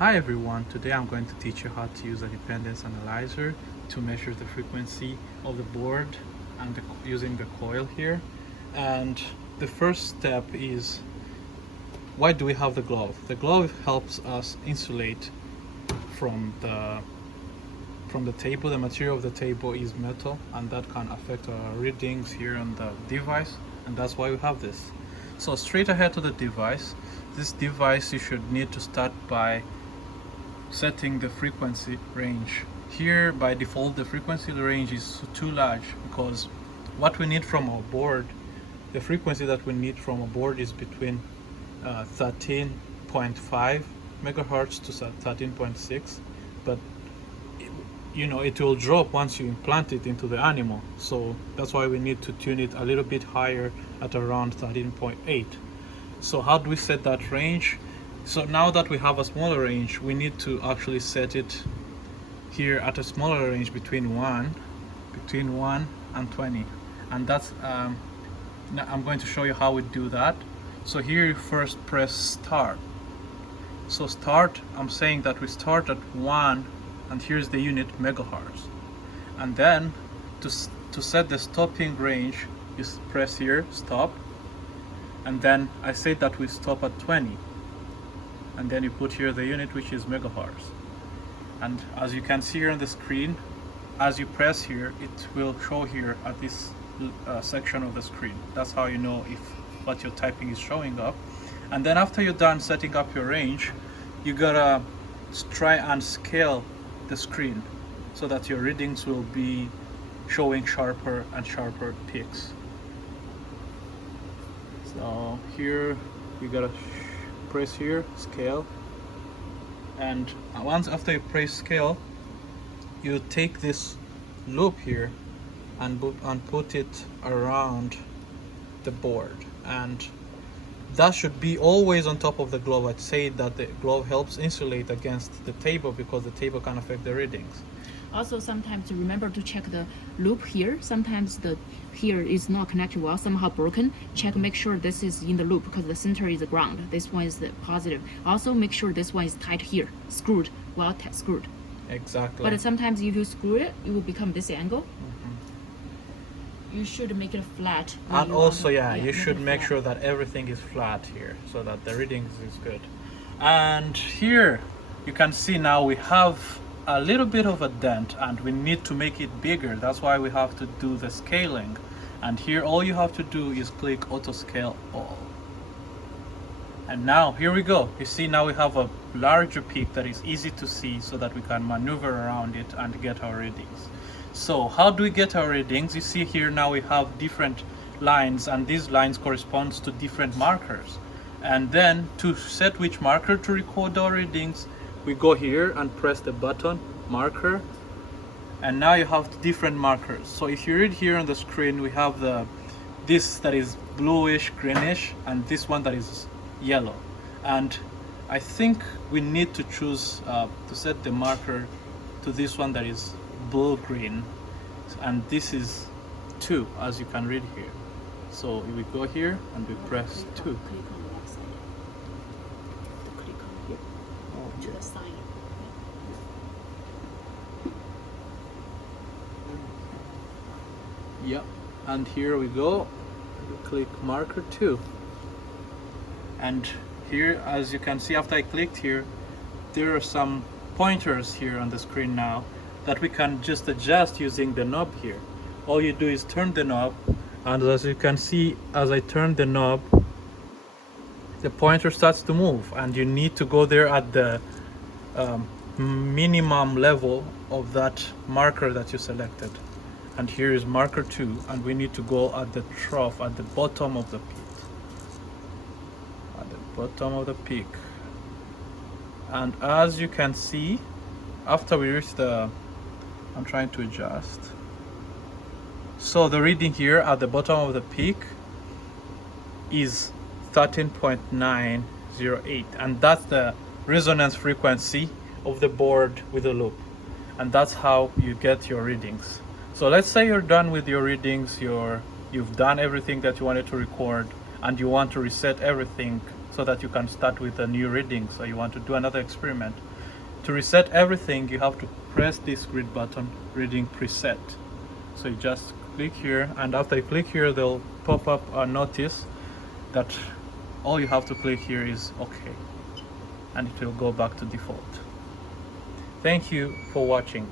Hi everyone, today I'm going to teach you how to use an impedance analyzer to measure the frequency of the board and using the coil here. And the first step is, why do we have the glove? The glove helps us insulate from the table. The material of the table is metal and that can affect our readings here on the device, and that's why we have this. So straight ahead to the device. This device you should need to start by setting the frequency range. Here by default the frequency range is too large because what we need from our board, the frequency that we need from a board is between 13.5 megahertz to 13.6, but it will drop once you implant it into the animal, so that's why we need to tune it a little bit higher at around 13.8. So how do we set that range? So now that we have a smaller range, we need to actually set it here at a smaller range between 1 and 20, and that's now I'm going to show you how we do that. So here you first press start. So start, I'm saying that we start at 1, and here's the unit, megahertz. And then to set the stopping range, you press here stop, and then I say that we stop at 20, and then you put here the unit, which is megahertz. And as you can see here on the screen, as you press here, it will show here at this section of the screen. That's how you know if what you're typing is showing up. And then after you're done setting up your range, you gotta try and scale the screen so that your readings will be showing sharper and sharper peaks. So here you gotta press here scale, and once after you press scale, you take this loop here and put it around the board, and that should be always on top of the glove. I'd say that the glove helps insulate against the table because the table can affect the readings. Also, sometimes remember to check the loop here. Sometimes the here is not connected well, somehow broken. Check, make sure this is in the loop because the center is the ground. This one is the positive. Also, make sure this one is tight here, screwed, well screwed. Exactly. But sometimes if you screw it, it will become this angle. You should make it flat. And also, you should make sure that everything is flat here so that the readings is good. And here you can see now we have a little bit of a dent and we need to make it bigger. That's why we have to do the scaling. And here all you have to do is click auto scale all. And now here we go. You see now we have a larger peak that is easy to see so that we can maneuver around it and get our readings. So how do we get our readings? You see here now we have different lines, and these lines corresponds to different markers. And then to set which marker to record our readings, we go here and press the button marker, and now you have different markers. So if you read here on the screen, we have this that is bluish greenish and this one that is yellow, and I think we need to choose to set the marker to this one that is blue green, and this is 2, as you can read here. So we go here and we press 2. Click on the left side. Click on here to the side. Yep, and here we go. We click marker 2, and here, as you can see, after I clicked here, there are some pointers here on the screen now that we can just adjust using the knob here. All you do is turn the knob, and as you can see, as I turn the knob, the pointer starts to move, and you need to go there at the minimum level of that marker that you selected. And here is marker 2, and we need to go at the trough, at the bottom of the peak. At the bottom of the peak. And as you can see, after we reach I'm trying to adjust. So the reading here at the bottom of the peak is 13.908, and that's the resonance frequency of the board with the loop, and that's how you get your readings. So let's say you're done with your readings, you've done everything that you wanted to record, and you want to reset everything so that you can start with a new reading. So you want to do another experiment. to reset everything, you have to press this grid button reading preset. So you just click here, and after you click here, they'll pop up a notice that all you have to click here is OK, and it will go back to default. Thank you for watching.